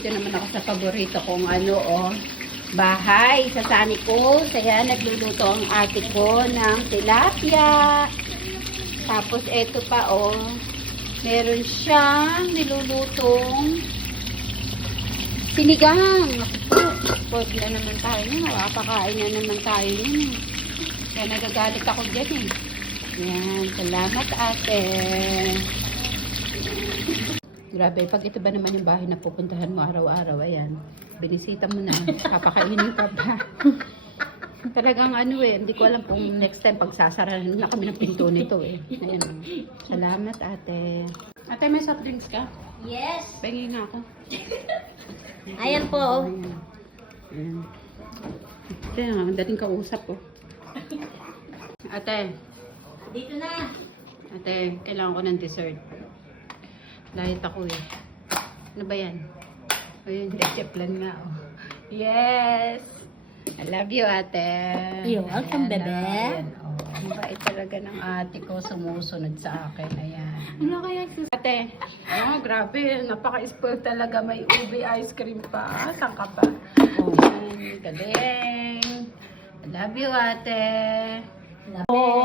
Nandito naman ako sa paborito kong ano, oh, bahay sa Sunny Coast. Ayan, nagluluto ang ate ko ng tilapia. Tapos, eto pa, oh, meron siyang nilulutong sinigang. Pwede na naman tayo nun. Mapakain na naman tayo nun. Kaya nagagalit ako dyan eh. Yan, salamat ate. Grabe, pag ito ba naman yung bahay na pupuntahan mo araw-araw, ayan, binisita mo na, papakainin ka pa. Talagang ano eh, hindi ko alam kung next time pagsasara na kami ng pinto nito eh. Ayan, salamat ate. Ate, may soft drinks ka? Yes. Pengi nga ako. Ayan po. oh. Ayan. Ayan. Ate, ang dating kausap oh. Ate, Dito na. ate, kailangan ko ng dessert. Diet ako eh. Ano ba yan? Ayun, plan nga oh. Yes! I love you, ate. You're welcome, Ayan, bebe. Ayan, oh. Ang bait talaga ng ate ko, sumusunod sa akin. Ayan. Ano kaya Ate, oh, grabe, napaka-spoil talaga. May ube ice cream pa. Saan ka pa? Oh, galing. I love you, ate. Oh.